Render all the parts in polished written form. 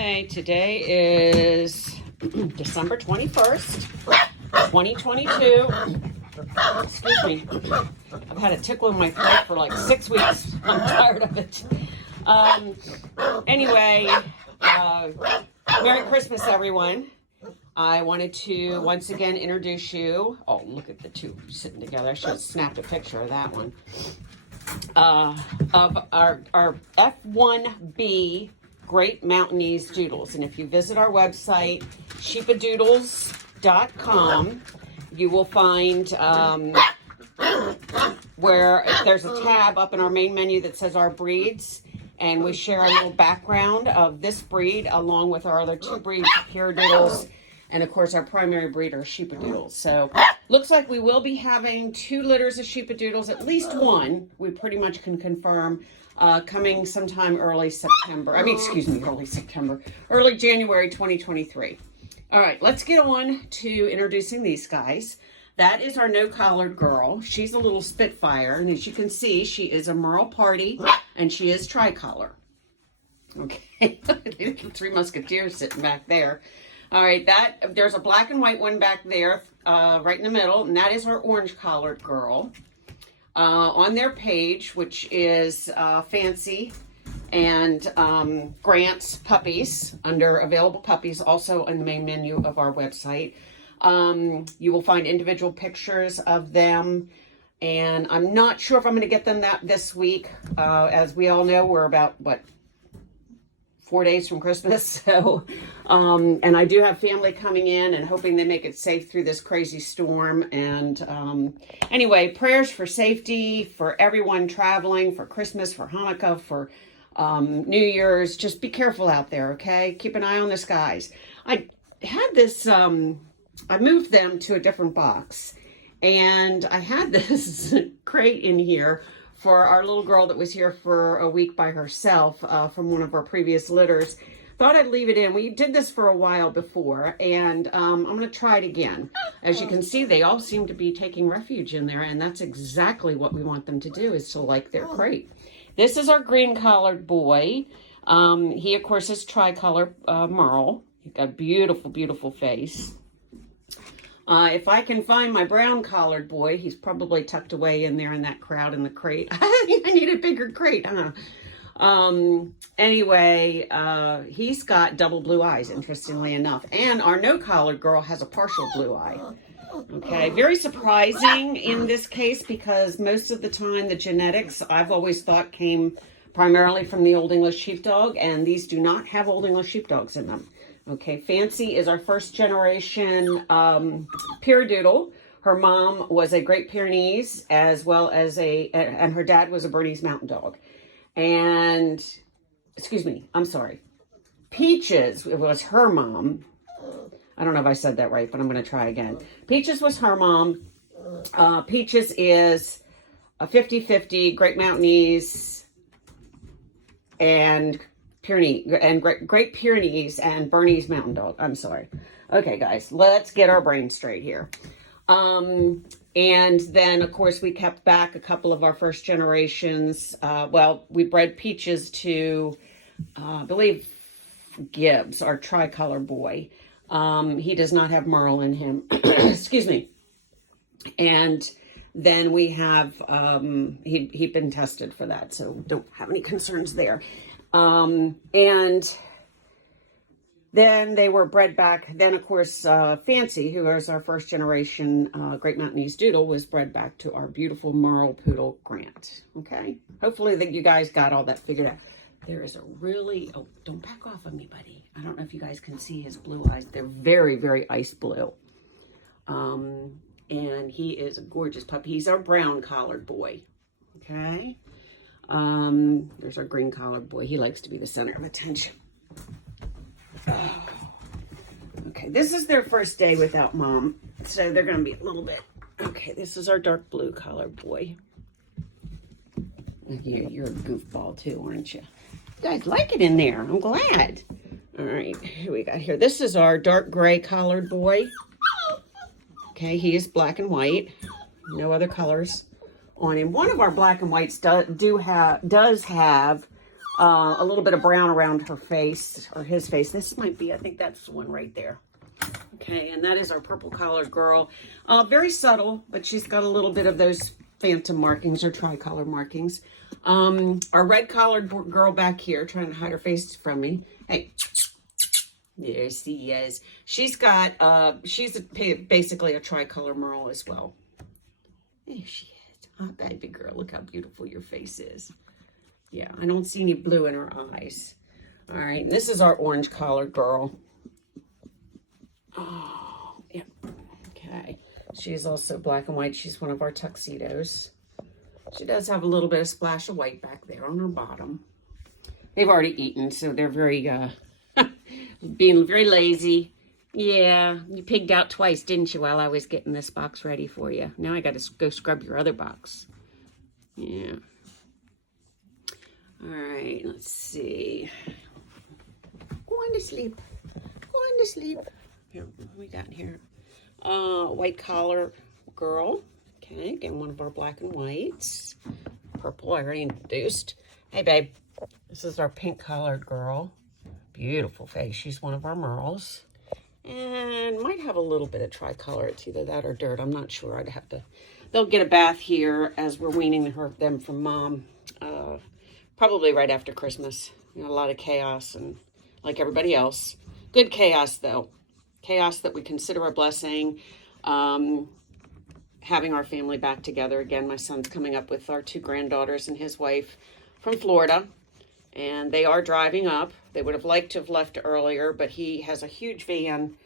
Okay, today is December 21st, 2022. Excuse me. I've had a tickle in my throat for like 6 weeks. I'm tired of it. Anyway, Merry Christmas, everyone. I wanted to once again introduce you. Oh, look at the two sitting together. I should have snapped a picture of that one. Of our F1B Great Mountainees Doodles. And if you visit our website, sheepadoodles.com, you will find where there's a tab up in our main menu that says our breeds. And we share a little background of this breed along with our other two breeds, Pure Doodles, and of course our primary breeder, Sheepadoodles. So looks like we will be having 2 litters of Sheepadoodles, at least one, we pretty much can confirm, coming sometime early January 2023. All right, let's get on to introducing these guys. That is our no-collared girl. She's a little Spitfire, and as you can see, she is a Merle Party, and she is tricolor. Okay, the 3 Musketeers sitting back there. All right, there's a black and white one back there, right in the middle, and that is our orange-collared girl. On their page, which is Fancy and Grant's Puppies, under Available Puppies, also in the main menu of our website. You will find individual pictures of them, and I'm not sure if I'm going to get them this week. As we all know, we're about, 4 days from Christmas, so, and I do have family coming in and hoping they make it safe through this crazy storm. And anyway, prayers for safety for everyone traveling, for Christmas, for Hanukkah, for New Year's. Just be careful out there, okay? Keep an eye on the skies. I had this, I moved them to a different box, and I had this crate in here for our little girl that was here for a week by herself from one of our previous litters. Thought I'd leave it in. We did this for a while before, and I'm going to try it again. As you can see, they all seem to be taking refuge in there, and that's exactly what we want them to do, is to like their crate. This is our green-collared boy. He, of course, is tricolor Merle. He's got a beautiful, beautiful face. If I can find my brown-collared boy, he's probably tucked away in there in that crowd in the crate. I need a bigger crate, huh? Anyway, he's got double blue eyes, interestingly enough. And our no-collared girl has a partial blue eye. Okay, very surprising in this case, because most of the time the genetics, I've always thought, came primarily from the Old English Sheepdog, and these do not have Old English Sheepdogs in them. Okay, Fancy is our first generation Pure Doodle. Her mom was a Great Pyrenees, as well as and her dad was a Bernese Mountain Dog. And, excuse me, I'm sorry. Peaches was her mom. I don't know if I said that right, but I'm going to try again. Peaches was her mom. Peaches is a 50-50 Great Mountainees and Great Pyrenees and Bernese Mountain Dog. I'm sorry. Okay, guys, let's get our brains straight here. And then, of course, we kept back a couple of our first generations. We bred Peaches to, I believe, Gibbs, our tricolor boy. He does not have Merle in him. Excuse me. And then we have, he'd been tested for that, so don't have any concerns there. And then they were bred back. Then, of course, Fancy, who is our first generation Great Mountainees Doodle, was bred back to our beautiful Merle Poodle Grant. Okay? Hopefully that you guys got all that figured out. There is a really, oh, don't back off of me, buddy. I don't know if you guys can see his blue eyes. They're very, very ice blue. And he is a gorgeous puppy. He's our brown-collared boy. Okay? There's our green-collared boy. He likes to be the center of attention. Oh. Okay, this is their first day without mom, so they're going to be a little bit. Okay, this is our dark blue-collared boy. You're a goofball too, aren't you? You guys like it in there. I'm glad. All right, who we got here? This is our dark gray-collared boy. Okay, he is black and white. No other colors on him. One of our black and whites does have a little bit of brown around her face, or his face. This might be, I think that's the one right there. Okay, and that is our purple collared girl. Very subtle, but she's got a little bit of those phantom markings or tricolor markings. Our red collared girl back here, trying to hide her face from me. Hey, there she is. She's got, she's basically a tricolor merle as well. There she is. Oh, baby girl, look how beautiful your face is. Yeah, I don't see any blue in her eyes. All right, and this is our orange collared girl. Oh, yeah. Okay. She's also black and white. She's one of our tuxedos. She does have a little bit of splash of white back there on her bottom. They've already eaten, so they're very, being very lazy. Yeah, you pigged out twice, didn't you, while I was getting this box ready for you? Now I got to go scrub your other box. Yeah. All right, let's see. Go on to sleep. Go on to sleep. Here, what we got here? White collar girl. Okay, again, one of our black and whites. Purple, I already introduced. Hey, babe. This is our pink collared girl. Beautiful face. She's one of our merles. And might have a little bit of tricolor. It's either that or dirt. I'm not sure. I'd have to... They'll get a bath here as we're weaning them from mom. Probably right after Christmas. You know, a lot of chaos and like everybody else. Good chaos, though. Chaos that we consider a blessing. Having our family back together again. My son's coming up with our 2 granddaughters and his wife from Florida. And they are driving up. They would have liked to have left earlier, but he has a huge van,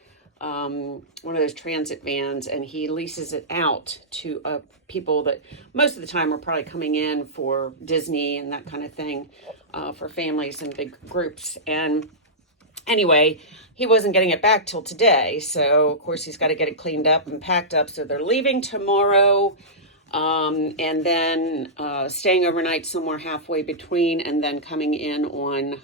one of those transit vans, and he leases it out to people that most of the time are probably coming in for Disney and that kind of thing, for families and big groups. And anyway, he wasn't getting it back till today. So, of course, he's got to get it cleaned up and packed up. So they're leaving tomorrow. And then staying overnight somewhere halfway between, and then coming in on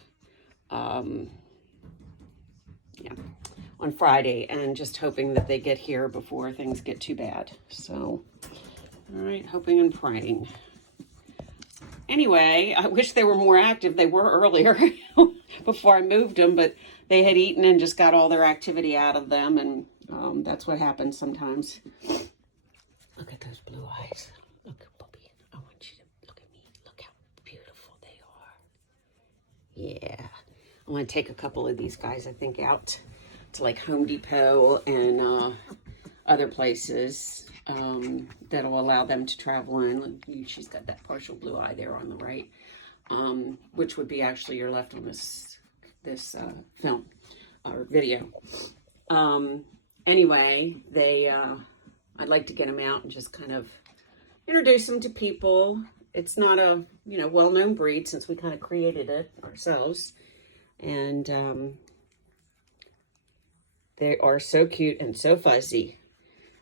Friday, and just hoping that they get here before things get too bad. So, all right, hoping and praying. Anyway, I wish they were more active. They were earlier before I moved them, but they had eaten and just got all their activity out of them, and that's what happens sometimes. Look at those blue eyes. Look, Bubby. I want you to look at me. Look how beautiful they are. Yeah. I want to take a couple of these guys, I think, out to like Home Depot and other places that'll allow them to travel in. Look, she's got that partial blue eye there on the right, which would be actually your left on this film or video. Anyway, I'd like to get them out and just kind of introduce them to people. It's not a, well-known breed since we kind of created it ourselves. And they are so cute and so fuzzy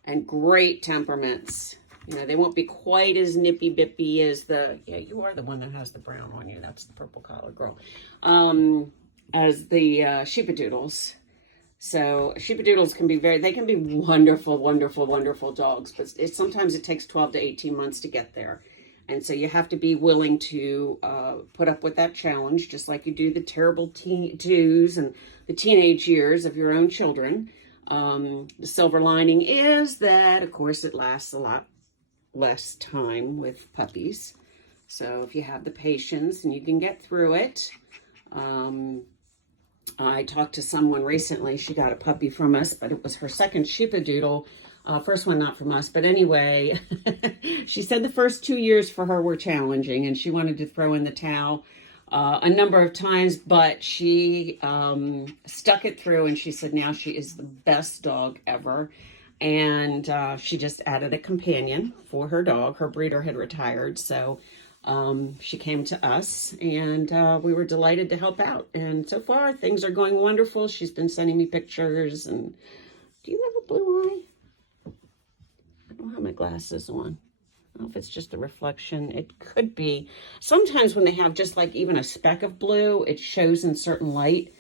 and great temperaments. They won't be quite as nippy-bippy as you are the one that has the brown on you. That's the purple collar girl. As the Sheepadoodles. So Sheepadoodles can be wonderful, wonderful, wonderful dogs, but sometimes it takes 12 to 18 months to get there. And so you have to be willing to put up with that challenge, just like you do the terrible twos and the teenage years of your own children. The silver lining is that, of course, it lasts a lot less time with puppies. So if you have the patience and you can get through it. I talked to someone recently. She got a puppy from us, but it was her second Sheepadoodle. First one not from us. But anyway, she said the first 2 years for her were challenging, and she wanted to throw in the towel a number of times, but she stuck it through, and she said now she is the best dog ever. And she just added a companion for her dog. Her breeder had retired, so she came to us, and we were delighted to help out. And so far, things are going wonderful. She's been sending me pictures. And do you have a blue eye? I don't have my glasses on. I don't know if it's just a reflection. It could be. Sometimes when they have just like even a speck of blue, it shows in certain light.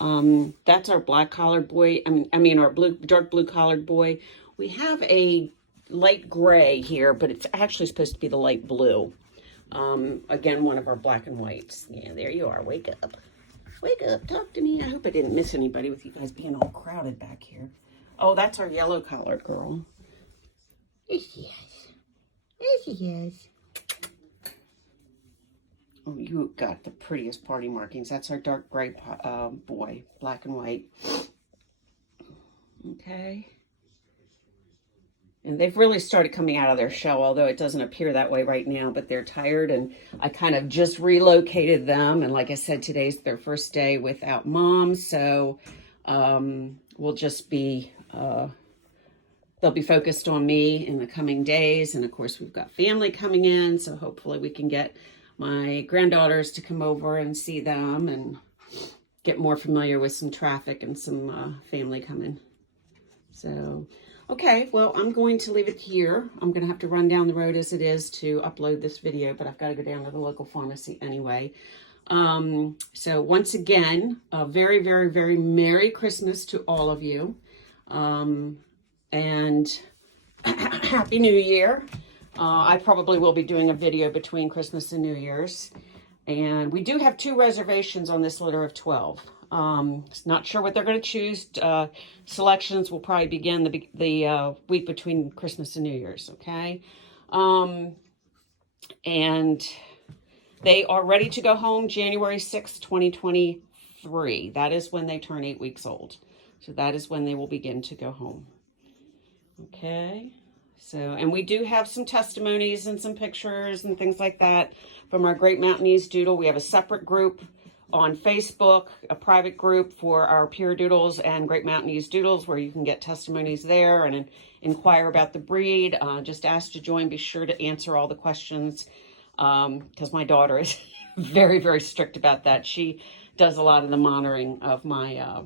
That's our black collared boy. I mean our dark blue collared boy. We have a light gray here, but it's actually supposed to be the light blue. Again, one of our black and whites. Yeah, there you are. Wake up. Wake up. Talk to me. I hope I didn't miss anybody with you guys being all crowded back here. Oh, that's our yellow collared girl. There she is. There she is. Oh, you got the prettiest party markings. That's our dark gray boy, black and white. Okay. And they've really started coming out of their shell, although it doesn't appear that way right now, but they're tired, and I kind of just relocated them. And like I said, today's their first day without mom, so we'll just be, they'll be focused on me in the coming days. And of course, we've got family coming in, so hopefully we can get my granddaughters to come over and see them and get more familiar with some traffic and some family coming. So, okay, well, I'm going to leave it here. I'm going to have to run down the road as it is to upload this video, but I've got to go down to the local pharmacy anyway. So once again, a very, very, very Merry Christmas to all of you. And Happy New Year. I probably will be doing a video between Christmas and New Year's. And we do have 2 reservations on this litter of 12. Not sure what they're going to choose. Selections will probably begin the week between Christmas and New Year's, okay? And they are ready to go home January 6th, 2023. That is when they turn 8 weeks old. So that is when they will begin to go home. Okay? So, and we do have some testimonies and some pictures and things like that from our Great Mountainees Doodle. We have a separate group on Facebook, a private group for our Pure Doodles and Great Mountainees Doodles, where you can get testimonies there and inquire about the breed. Just ask to join. Be sure to answer all the questions, because my daughter is very, very strict about that. She does a lot of the monitoring of my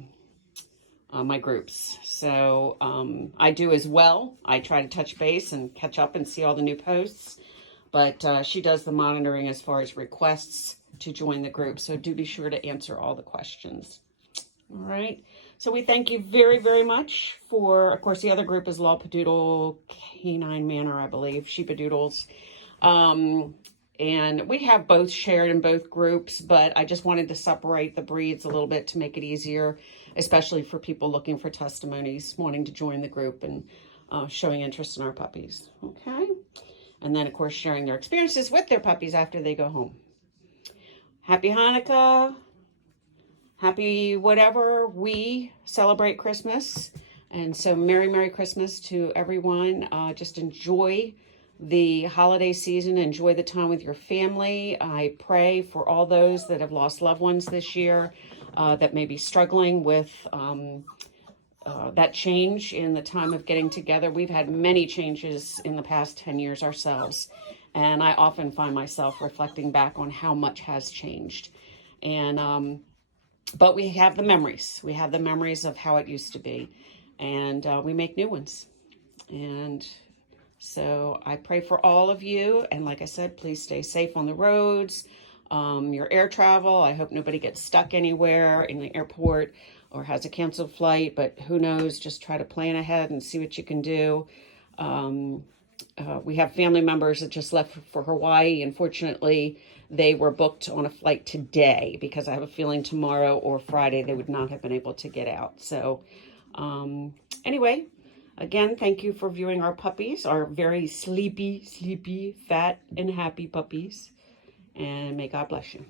my groups. So I do as well. I try to touch base and catch up and see all the new posts, but she does the monitoring as far as requests to join the group. So do be sure to answer all the questions. All right. So we thank you very, very much for, of course, the other group is Lawpadoodle Canine Manor, I believe, Sheepadoodles. And we have both shared in both groups, but I just wanted to separate the breeds a little bit to make it easier, especially for people looking for testimonies, wanting to join the group and showing interest in our puppies. Okay. And then, of course, sharing their experiences with their puppies after they go home. Happy Hanukkah. Happy whatever. We celebrate Christmas. And so Merry, Merry Christmas to everyone. Just enjoy the holiday season. Enjoy the time with your family. I pray for all those that have lost loved ones this year, that may be struggling with that change in the time of getting together. We've had many changes in the past 10 years ourselves. And I often find myself reflecting back on how much has changed. And, but we have the memories. We have the memories of how it used to be. And we make new ones. And so I pray for all of you. And like I said, please stay safe on the roads, your air travel. I hope nobody gets stuck anywhere in the airport or has a canceled flight, but who knows, just try to plan ahead and see what you can do. We have family members that just left for Hawaii. Unfortunately, they were booked on a flight today because I have a feeling tomorrow or Friday they would not have been able to get out. So anyway, again, thank you for viewing our puppies, our very sleepy, fat, and happy puppies. And may God bless you.